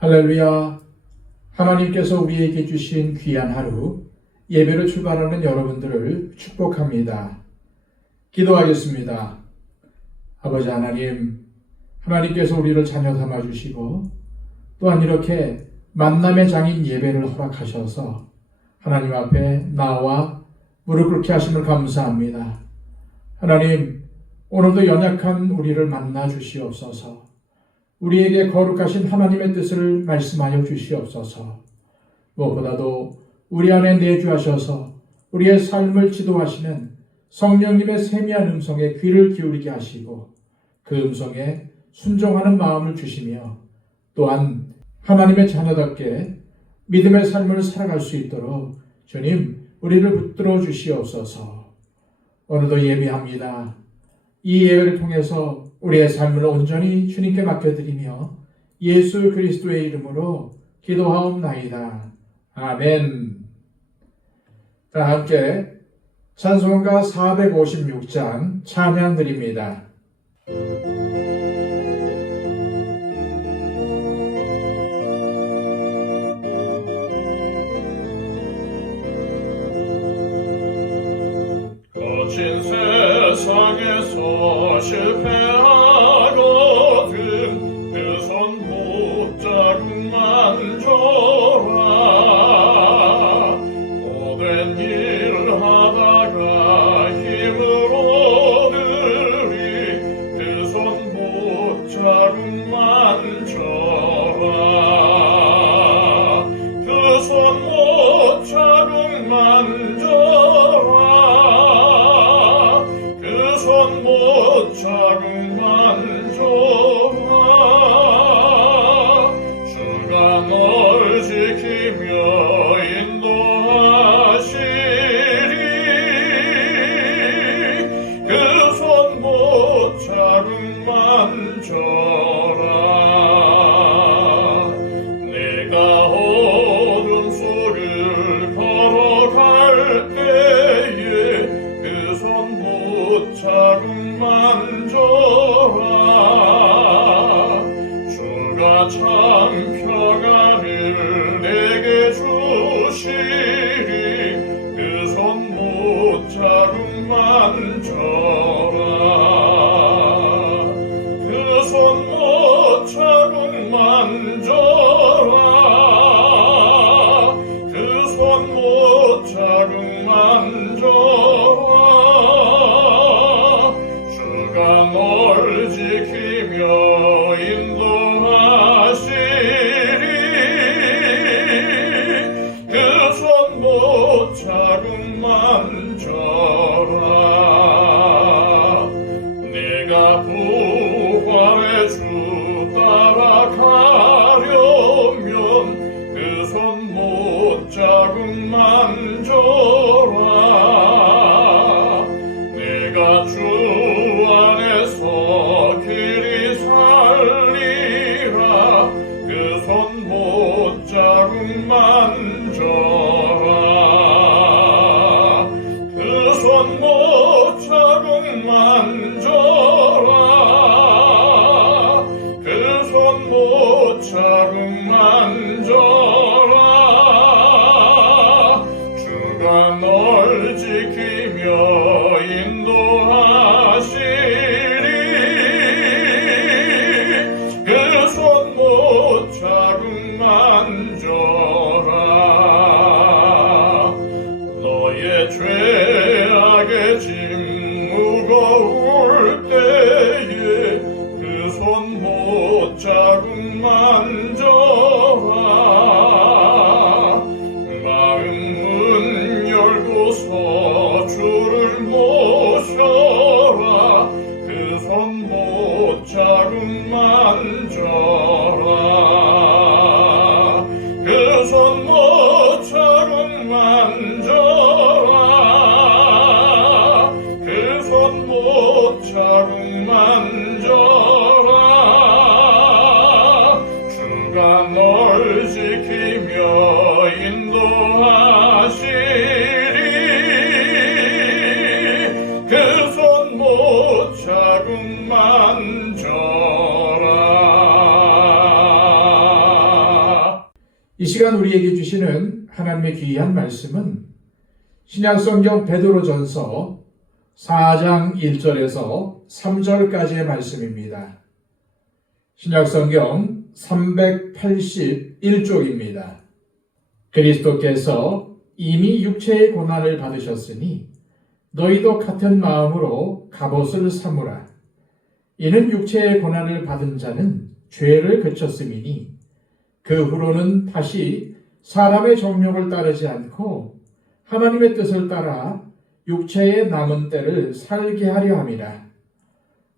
할렐루야. 하나님께서 우리에게 주신 귀한 하루, 예배로 출발하는 여러분들을 축복합니다. 기도하겠습니다. 아버지 하나님, 하나님께서 우리를 자녀 삼아 주시고, 또한 이렇게 만남의 장인 예배를 허락하셔서 하나님 앞에 나와 무릎 꿇게 하심을 감사합니다. 하나님, 오늘도 연약한 우리를 만나 주시옵소서. 우리에게 거룩하신 하나님의 뜻을 말씀하여 주시옵소서. 무엇보다도 우리 안에 내주하셔서 우리의 삶을 지도하시는 성령님의 세미한 음성에 귀를 기울이게 하시고 그 음성에 순종하는 마음을 주시며 또한 하나님의 자녀답게 믿음의 삶을 살아갈 수 있도록 주님 우리를 붙들어 주시옵소서. 오늘도 예배합니다. 이 예배를 통해서 우리의 삶을 온전히 주님께 맡겨드리며 예수 그리스도의 이름으로 기도하옵나이다. 아멘. 자, 함께 찬송가 456장 찬양 드립니다. 주시는 하나님의 귀한 말씀은 신약성경 베드로전서 4장 1절에서 3절까지의 말씀입니다. 신약성경 381쪽입니다. 그리스도께서 이미 육체의 고난을 받으셨으니 너희도 같은 마음으로 갑옷을 삼으라. 이는 육체의 고난을 받은 자는 죄를 그쳤음이니 그 후로는 다시 사람의 정욕을 따르지 않고 하나님의 뜻을 따라 육체의 남은 때를 살게 하려 함이라.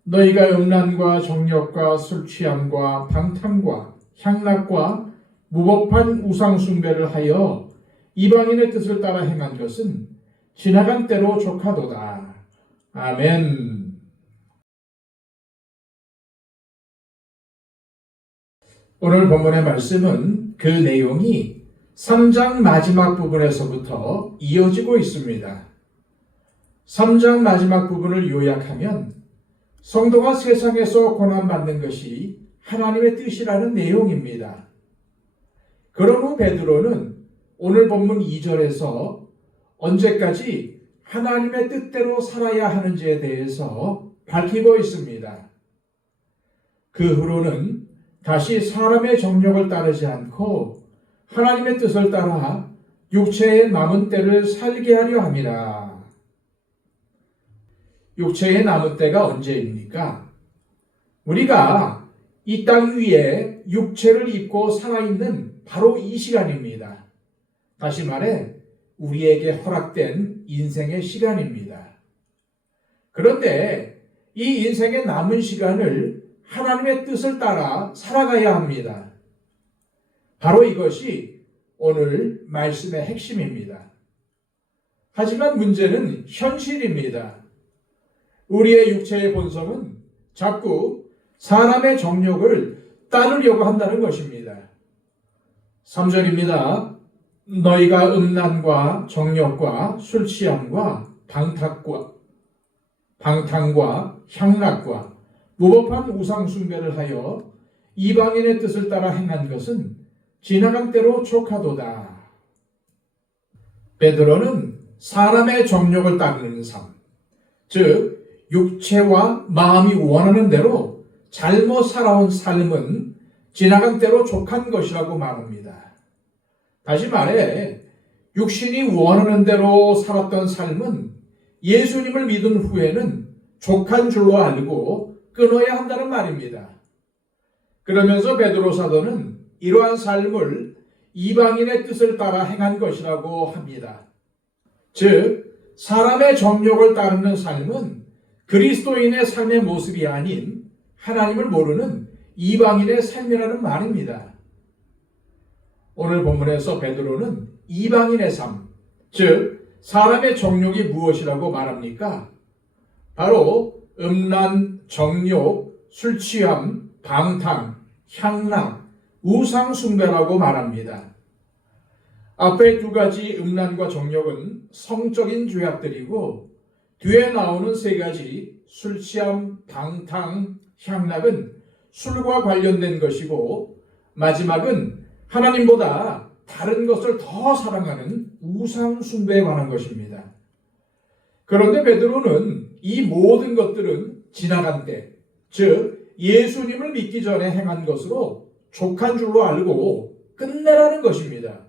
너희가 음란과 정욕과 술 취함과 방탕과 향락과 무법한 우상 숭배를 하여 이방인의 뜻을 따라 행한 것은 지나간 때로 족하도다. 아멘. 오늘 본문의 말씀은 그 내용이 3장 마지막 부분에서부터 이어지고 있습니다. 3장 마지막 부분을 요약하면 성도가 세상에서 고난받는 것이 하나님의 뜻이라는 내용입니다. 그런 후 베드로는 오늘 본문 2절에서 언제까지 하나님의 뜻대로 살아야 하는지에 대해서 밝히고 있습니다. 그 후로는 다시 사람의 정욕을 따르지 않고 하나님의 뜻을 따라 육체의 남은 때를 살게 하려 함이라. 육체의 남은 때가 언제입니까? 우리가 이 땅 위에 육체를 입고 살아있는 바로 이 시간입니다. 다시 말해, 우리에게 허락된 인생의 시간입니다. 그런데 이 인생의 남은 시간을 하나님의 뜻을 따라 살아가야 합니다. 바로 이것이 오늘 말씀의 핵심입니다. 하지만 문제는 현실입니다. 우리의 육체의 본성은 자꾸 사람의 정욕을 따르려고 한다는 것입니다. 3절입니다. 너희가 음란과 정욕과 술 취함과 방탕과 방탕과 향락과 무법한 우상 숭배를 하여 이방인의 뜻을 따라 행한 것은 지나간 때로 족하도다. 베드로는 사람의 정욕을 따르는 삶, 즉 육체와 마음이 원하는 대로 잘못 살아온 삶은 지나간 때로 족한 것이라고 말합니다. 다시 말해 육신이 원하는 대로 살았던 삶은 예수님을 믿은 후에는 족한 줄로 알고 끊어야 한다는 말입니다. 그러면서 베드로 사도는 이러한 삶을 이방인의 뜻을 따라 행한 것이라고 합니다. 즉, 사람의 정욕을 따르는 삶은 그리스도인의 삶의 모습이 아닌 하나님을 모르는 이방인의 삶이라는 말입니다. 오늘 본문에서 베드로는 이방인의 삶, 즉 사람의 정욕이 무엇이라고 말합니까? 바로 음란, 정욕, 술 취함, 방탕, 향락, 우상 숭배라고 말합니다. 앞에 두 가지 음란과 정욕은 성적인 죄악들이고 뒤에 나오는 세 가지 술 취함, 방탕, 향락은 술과 관련된 것이고 마지막은 하나님보다 다른 것을 더 사랑하는 우상 숭배에 관한 것입니다. 그런데 베드로는 이 모든 것들은 지나간 때, 즉 예수님을 믿기 전에 행한 것으로 족한 줄로 알고 끝내라는 것입니다.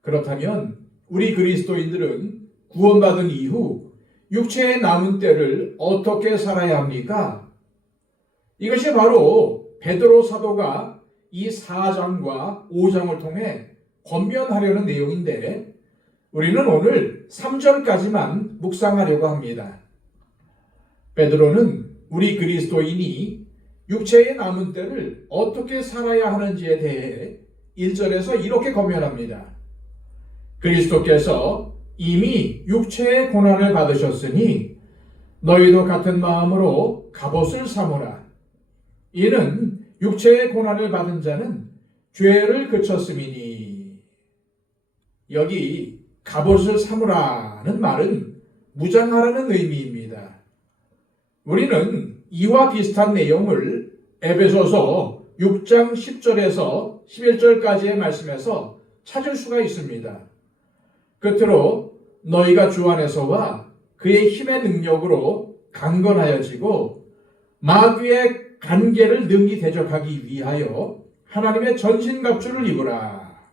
그렇다면 우리 그리스도인들은 구원받은 이후 육체의 남은 때를 어떻게 살아야 합니까? 이것이 바로 베드로 사도가 이 4장과 5장을 통해 권면하려는 내용인데 우리는 오늘 3절까지만 묵상하려고 합니다. 베드로는 우리 그리스도인이 육체의 남은 때를 어떻게 살아야 하는지에 대해 1절에서 이렇게 권면합니다. 그리스도께서 이미 육체의 고난을 받으셨으니 너희도 같은 마음으로 갑옷을 삼으라. 이는 육체의 고난을 받은 자는 죄를 그쳤음이니 여기 갑옷을 삼으라는 말은 무장하라는 의미입니다. 우리는 이와 비슷한 내용을 에베소서 6장 10절에서 11절까지의 말씀에서 찾을 수가 있습니다. 끝으로 너희가 주 안에서와 그의 힘의 능력으로 강건하여지고 마귀의 간계를 능히 대적하기 위하여 하나님의 전신갑주를 입으라.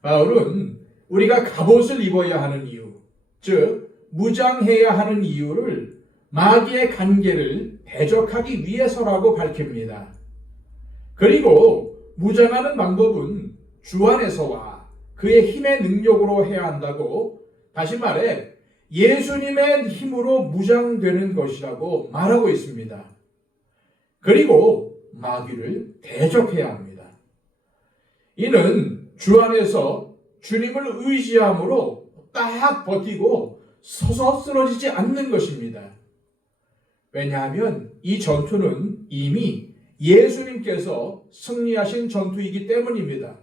바울은 우리가 갑옷을 입어야 하는 이유, 즉 무장해야 하는 이유를 마귀의 간계를 대적하기 위해서라고 밝힙니다. 그리고 무장하는 방법은 주 안에서와 그의 힘의 능력으로 해야 한다고 다시 말해 예수님의 힘으로 무장되는 것이라고 말하고 있습니다. 그리고 마귀를 대적해야 합니다. 이는 주 안에서 주님을 의지함으로 딱 버티고 서서 쓰러지지 않는 것입니다. 왜냐하면 이 전투는 이미 예수님께서 승리하신 전투이기 때문입니다.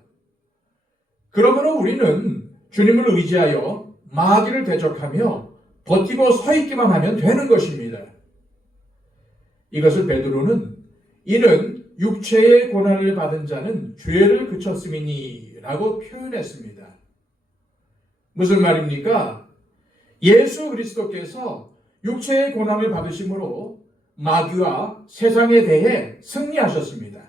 그러므로 우리는 주님을 의지하여 마귀를 대적하며 버티고 서 있기만 하면 되는 것입니다. 이것을 베드로는 이는 육체의 고난을 받은 자는 죄를 그쳤음이니라고 표현했습니다. 무슨 말입니까? 예수 그리스도께서 육체의 고난을 받으심으로 마귀와 세상에 대해 승리하셨습니다.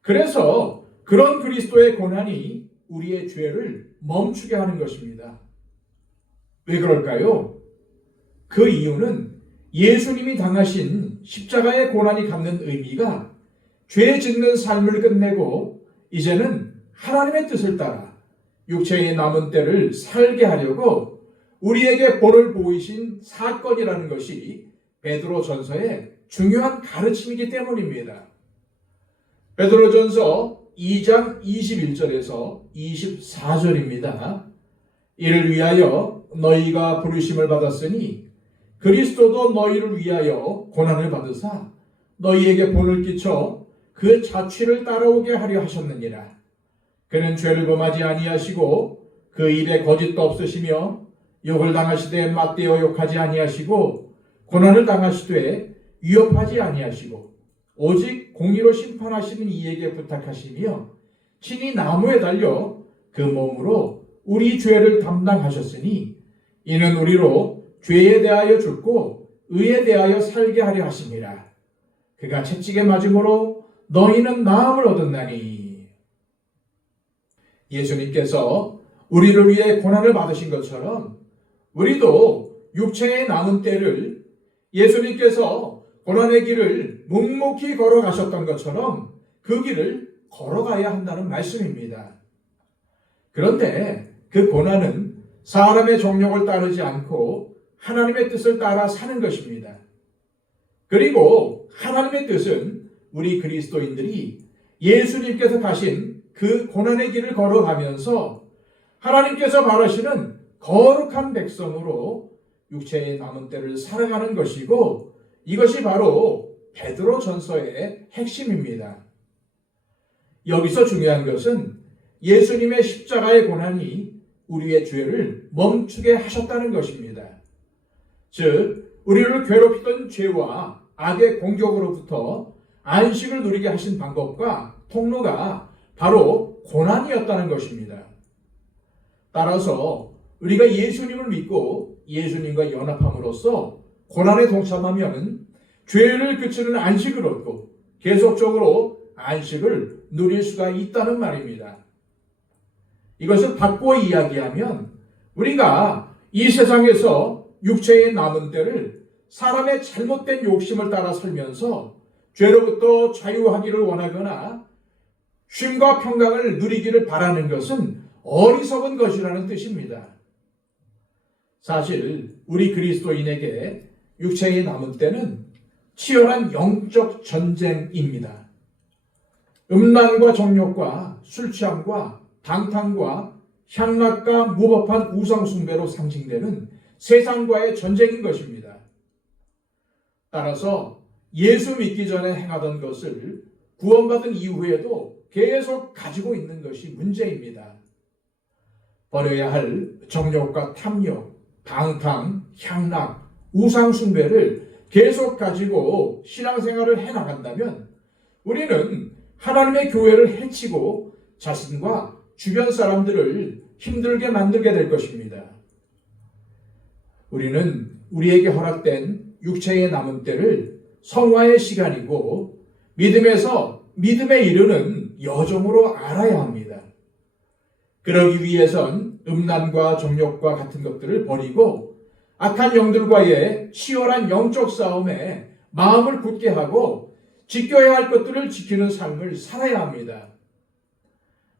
그래서 그런 그리스도의 고난이 우리의 죄를 멈추게 하는 것입니다. 왜 그럴까요? 그 이유는 예수님이 당하신 십자가의 고난이 갖는 의미가 죄 짓는 삶을 끝내고 이제는 하나님의 뜻을 따라 육체의 남은 때를 살게 하려고 우리에게 본을 보이신 사건이라는 것이 베드로 전서의 중요한 가르침이기 때문입니다. 베드로 전서 2장 21절에서 24절입니다. 이를 위하여 너희가 부르심을 받았으니 그리스도도 너희를 위하여 고난을 받으사 너희에게 본을 끼쳐 그 자취를 따라오게 하려 하셨느니라. 그는 죄를 범하지 아니하시고 그 입에 거짓도 없으시며 욕을 당하시되 맞대어 욕하지 아니하시고 고난을 당하시되 위협하지 아니하시고 오직 공의로 심판하시는 이에게 부탁하시며 친히 나무에 달려 그 몸으로 우리 죄를 담당하셨으니 이는 우리로 죄에 대하여 죽고 의에 대하여 살게 하려 하심이라. 그가 채찍에 맞음으로 너희는 마음을 얻었나니. 예수님께서 우리를 위해 고난을 받으신 것처럼 우리도 육체의 남은 때를 예수님께서 고난의 길을 묵묵히 걸어가셨던 것처럼 그 길을 걸어가야 한다는 말씀입니다. 그런데 그 고난은 사람의 정욕을 따르지 않고 하나님의 뜻을 따라 사는 것입니다. 그리고 하나님의 뜻은 우리 그리스도인들이 예수님께서 가신 그 고난의 길을 걸어가면서 하나님께서 바라시는 거룩한 백성으로 육체의 남은 때를 살아가는 것이고 이것이 바로 베드로 전서의 핵심입니다. 여기서 중요한 것은 예수님의 십자가의 고난이 우리의 죄를 멈추게 하셨다는 것입니다. 즉, 우리를 괴롭히던 죄와 악의 공격으로부터 안식을 누리게 하신 방법과 통로가 바로 고난이었다는 것입니다. 따라서 우리가 예수님을 믿고 예수님과 연합함으로써 고난에 동참하면 죄를 그치는 안식을 얻고 계속적으로 안식을 누릴 수가 있다는 말입니다. 이것을 바꾸어 이야기하면 우리가 이 세상에서 육체의 남은 때를 사람의 잘못된 욕심을 따라 살면서 죄로부터 자유하기를 원하거나 쉼과 평강을 누리기를 바라는 것은 어리석은 것이라는 뜻입니다. 사실 우리 그리스도인에게 육체의 남은 때는 치열한 영적 전쟁입니다. 음란과 정욕과 술 취함과 방탕과 향락과 무법한 우상 숭배로 상징되는 세상과의 전쟁인 것입니다. 따라서 예수 믿기 전에 행하던 것을 구원받은 이후에도 계속 가지고 있는 것이 문제입니다. 버려야 할 정욕과 탐욕, 방탕, 향락, 우상숭배를 계속 가지고 신앙생활을 해나간다면 우리는 하나님의 교회를 해치고 자신과 주변 사람들을 힘들게 만들게 될 것입니다. 우리는 우리에게 허락된 육체의 남은 때를 성화의 시간이고 믿음에서 믿음에 이르는 여정으로 알아야 합니다. 그러기 위해선 음란과 정욕과 같은 것들을 버리고 악한 영들과의 치열한 영적 싸움에 마음을 굳게 하고 지켜야 할 것들을 지키는 삶을 살아야 합니다.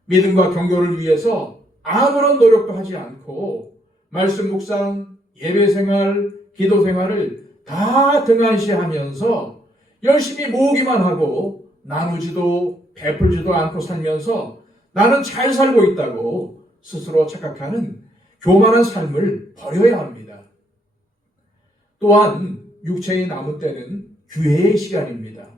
믿음과 경고를 위해서 아무런 노력도 하지 않고 말씀 묵상, 예배 생활, 기도 생활을 다 등한시하면서 열심히 모으기만 하고 나누지도 베풀지도 않고 살면서 나는 잘 살고 있다고 스스로 착각하는 교만한 삶을 버려야 합니다. 또한 육체의 남은 때는 규회의 시간입니다.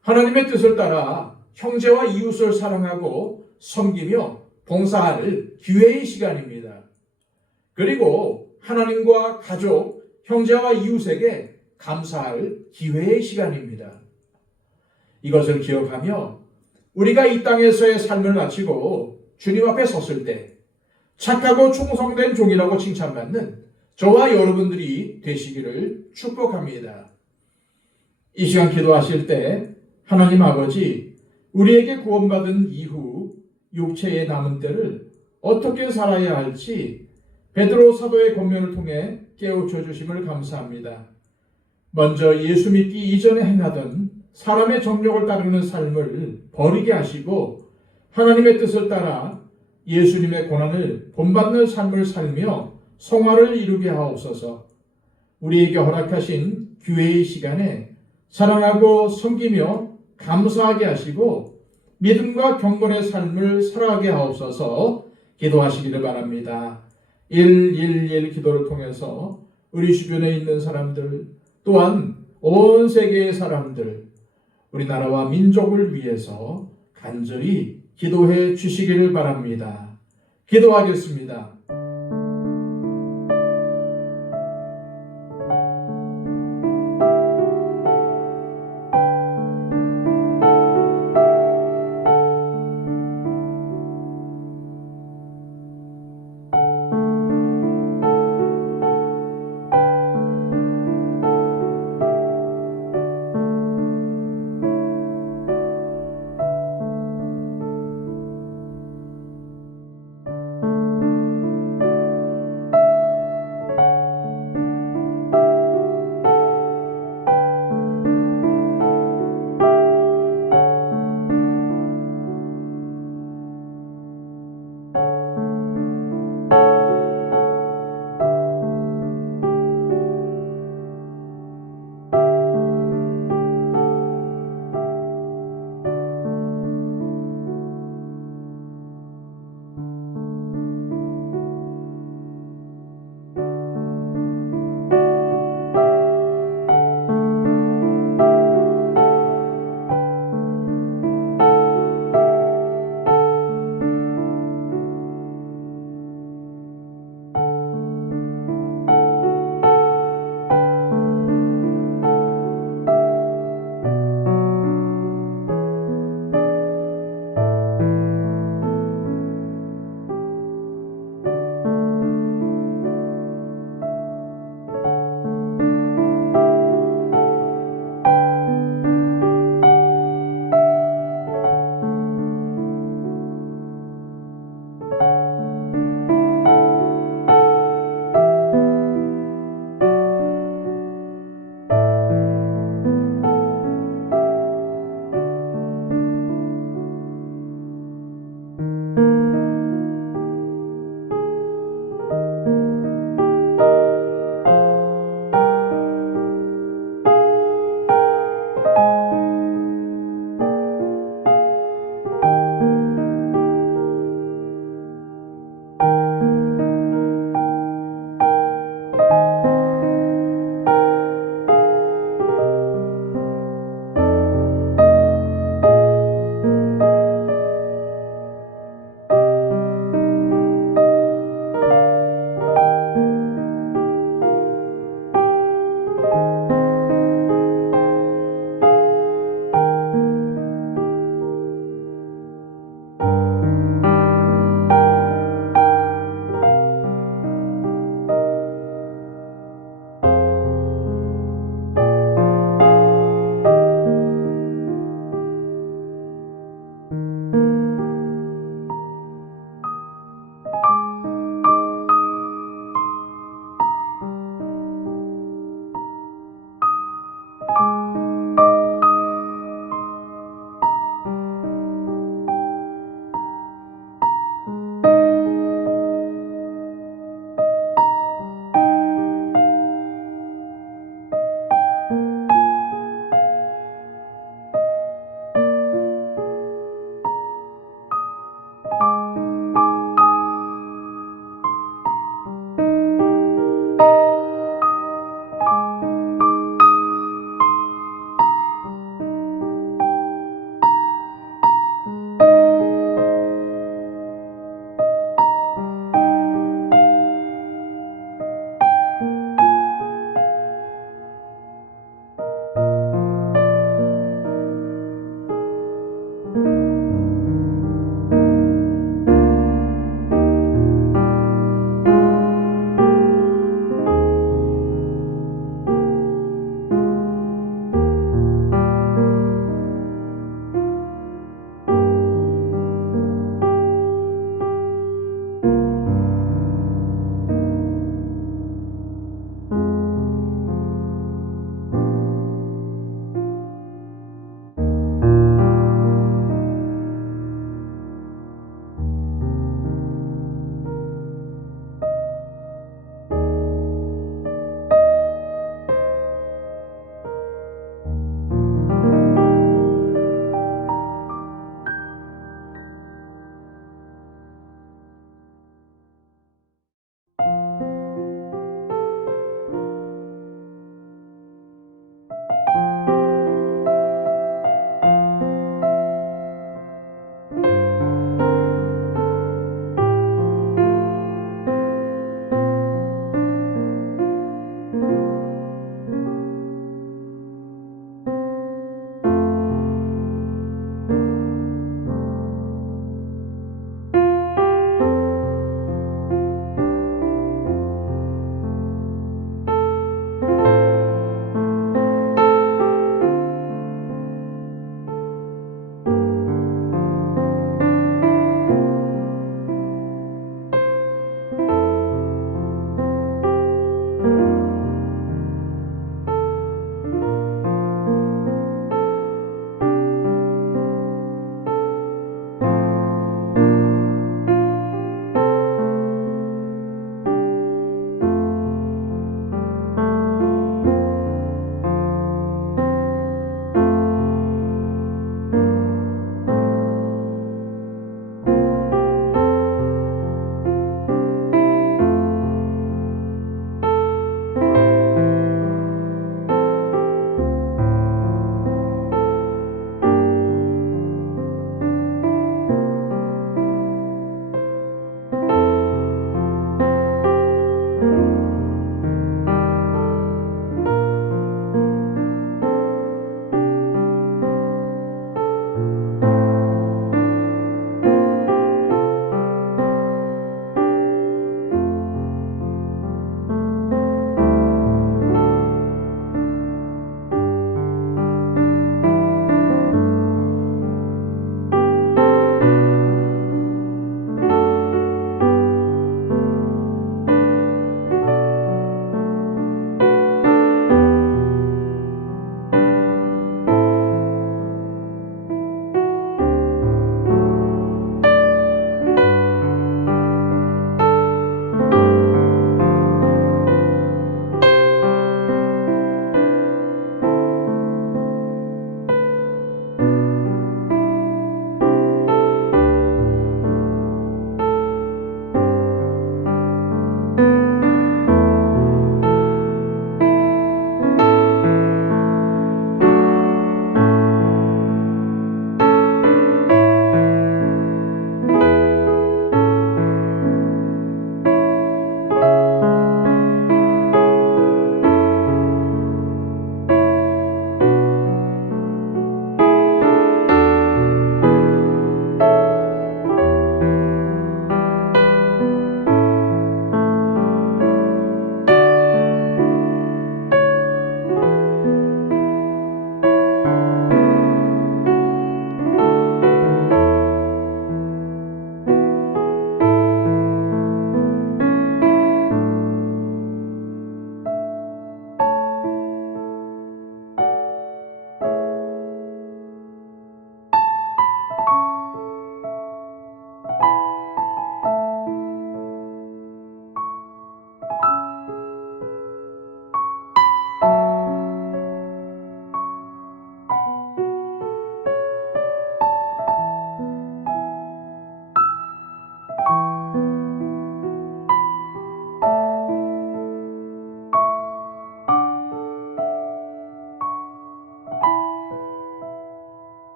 하나님의 뜻을 따라 형제와 이웃을 사랑하고 섬기며 봉사할 기회의 시간입니다. 그리고 하나님과 가족, 형제와 이웃에게 감사할 기회의 시간입니다. 이것을 기억하며 우리가 이 땅에서의 삶을 마치고 주님 앞에 섰을 때 착하고 충성된 종이라고 칭찬받는 저와 여러분들이 되시기를 축복합니다. 이 시간 기도하실 때 하나님 아버지 우리에게 구원받은 이후 육체의 남은 때를 어떻게 살아야 할지 베드로 사도의 권면을 통해 깨우쳐 주심을 감사합니다. 먼저 예수 믿기 이전에 행하던 사람의 정욕을 따르는 삶을 버리게 하시고 하나님의 뜻을 따라 예수님의 고난을 본받는 삶을 살며 성화를 이루게 하옵소서. 우리에게 허락하신 기회의 시간에 사랑하고 섬기며 감사하게 하시고 믿음과 경건의 삶을 살아가게 하옵소서 기도하시기를 바랍니다. 111 기도를 통해서 우리 주변에 있는 사람들 또한 온 세계의 사람들 우리나라와 민족을 위해서 간절히 기도해 주시기를 바랍니다. 기도하겠습니다.